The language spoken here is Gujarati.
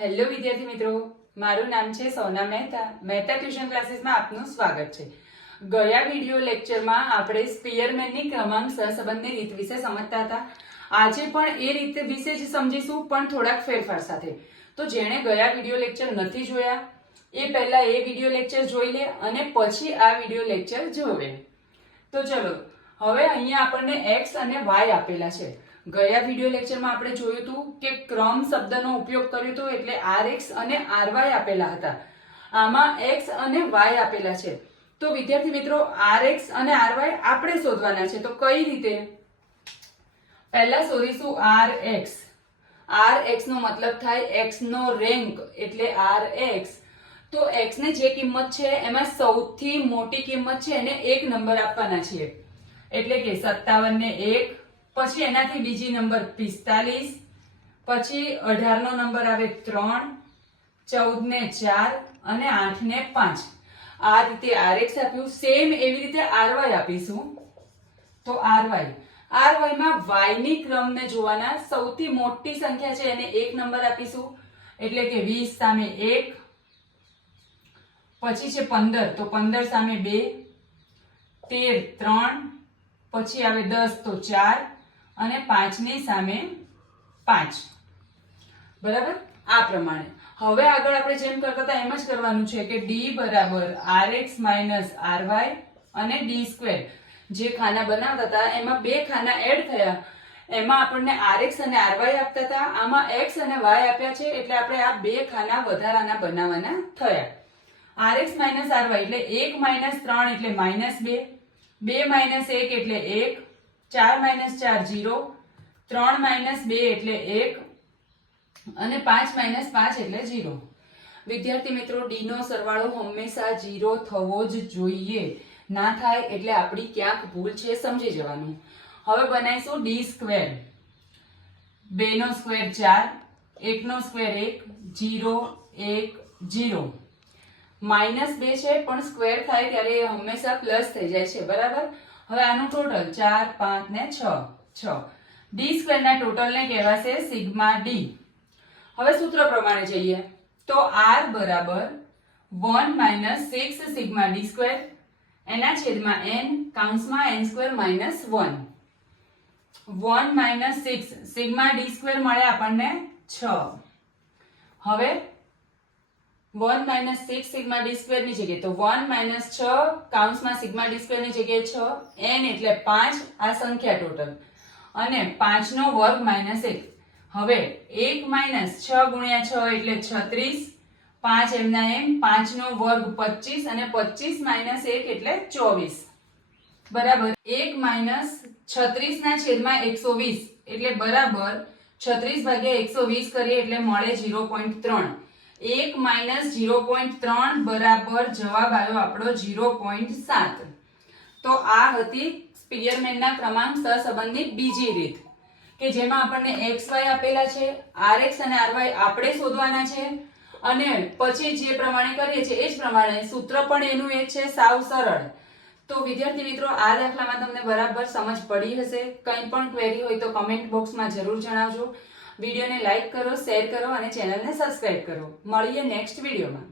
હેલો વિદ્યાર્થી મિત્રો, મારું નામ છે સોના મહેતા. મહેતા ટ્યુશન ક્લાસીસમાં આપનું સ્વાગત છે. ગયા વિડિયો લેક્ચરમાં આપણે સ્પીયરમેનની ક્રમાંક સહસંબંધની રીત વિશે સમજતા હતા. આજે પણ એ રીતે વિશે જ સમજીશું, પણ થોડાક ફેરફાર સાથે. તો જેણે ગયા વિડિયો લેક્ચર નથી જોયા, એ પહેલા એ વિડિયો લેક્ચર જોઈ લે અને પછી આ વિડિયો લેક્ચર જોવે. તો ચલો, હવે અહીંયા આપણને એક્સ અને વાય આપેલા છે. ગયા વિડિયો લેક્ચરમાં આપણે જોયું હતું કે ક્રમ શબ્દનો ઉપયોગ કર્યો હતો એટલે આર એક્સ અને આર વાય આપેલા હતા. આમાં એક્સ અને વાય આપેલા છે. તો વિદ્યાર્થી મિત્રો આર એક્સ અને આર વાય આપણે શોધવાના છે. તો કઈ રીતે? પહેલા શોધીશું આર એક્સ આર એક્સ નો મતલબ થાય એક્સ નો રેન્ક એટલે આર એક્સ તો એક્સ ને જે કિંમત છે, એમાં સૌથી મોટી કિંમત છે, એને એક નંબર આપવાના છીએ. એટલે કે સત્તાવન ને એક પછી એનાથી બીજી નંબર પિસ્તાલીસ, પછી અઢારનો નંબર આવે ત્રણ ચૌદ ને ચાર અને આઠ ને પાંચ. આ રીતે આર એક્સ આપ્યું. સેમ એવી રીતે આરવાય આપીશું. તો આરવાય આરવાયમાં વાયની ક્રમને જોવાના સૌથી મોટી સંખ્યા છે. એને એક નંબર આપીશું. એટલે કે વીસ સામે એક, પછી છે પંદર. તો પંદર સામે બે, તેર ત્રણ, પછી આવે દસ, તો ચાર અને પાંચની સામે પાંચ. બરાબર? આ પ્રમાણે. હવે આગળ આપણે જેમ કરતા હતા એમ જ કરવાનું છે કે ડી બરાબર R X minus R Y અને ડી સ્ક્વેર જે ખાના બનાવતા હતા, એમાં બે ખાના એડ થયા. એમાં આપણને આર એક્સ અને આર વાય આપતા હતા. આમાં એક્સ અને વાય આપ્યા છે એટલે આપણે આ બે ખાના વધારાના બનાવવાના થયા. R X minus R Y એટલે એક માઇનસ ત્રણ એટલે માઇનસ બે. બે માઇનસ એક એટલે એક. ચાર માઇનસ ચાર જીરો, ત્રણ માઇનસ બે એટલે એક, અને પાંચ માઇનસ પાંચ એટલે જીરો. વિદ્યાર્થી મિત્રો ડી નો સરવાળો હંમેશા જીરો થવો જ જોઈએ. ના થાય એટલે આપણી ક્યાંક ભૂલ છે, સમજી જવાનું. હવે બનાવીશું ડી સ્ક્વેર. બે નો સ્ક્વેર ચાર એક નો સ્ક્વેર એક, જીરો એક, જીરો. માઇનસ બે છે, પણ સ્ક્વેર થાય ત્યારે હંમેશા પ્લસ થઈ જાય છે, બરાબર? હવે આનું ટોટલ ચાર, પાંચ ને છ. છ. ડી સ્ક્વેરના ટોટલને કહેવાશે સિગ્મા ડી હવે સૂત્ર પ્રમાણે જઈએ. તો આર બરાબર one minus six sigma D square એના છેદમાં N કાઉન્સમાં N square minus one one minus six sigma D square મળે આપણને છ. હવે one minus six sigma D સ્ક્વેરની જગ્યાએ. તો વન માઇનસ છ કાઉન્સમાં સિગ્મા ડી સ્ક્વેરની જગ્યાએ છ, એન એટલે પાંચ, આ સંખ્યા ટોટલ. અને પાંચ નો વર્ગ માઇનસ એક. હવે એક માઇનસ છ ગુણ્યા છ એટલે છત્રીસ, પાંચ એમના એમ પાંચ નો વર્ગ પચીસ અને પચીસ માઇનસ એક એટલે ચોવીસ. બરાબર? એક માઇનસ છત્રીસ ના છેદમાં એકસો વીસ. એટલે બરાબર છત્રીસ ભાગ્યા એકસો વીસ કરીએ એટલે મળે ઝીરો પોઈન્ટ ત્રણ. એક માઇનસ ઝીરો પોઈન્ટ ત્રણ બરાબર જવાબ આવ્યો આપણો ઝીરો પોઈન્ટ સાત. તો આ હતી સ્પિયરમેનના ક્રમાંક સહસંબંધની બીજી રીત, કે જેમાં આપણને એક્સ વાય આપેલા છે આર એક્સ અને આર વાય આપણે શોધવાના છે, અને પછી જે પ્રમાણે કરીએ છીએ એ જ પ્રમાણે સૂત્ર પણ એનું એ છે, સાવ સરળ. તો વિદ્યાર્થી મિત્રો, આ દાખલામાં તમને બરાબર સમજ પડી હશે. કંઈ પણ ક્વેરી હોય તો કમેન્ટ બોક્સમાં જરૂર જણાવજો. વિડીયોને લાઈક કરો શેર કરો અને ચેનલને સબસ્ક્રાઇબ કરો. મળીએ નેક્સ્ટ વિડીયોમાં.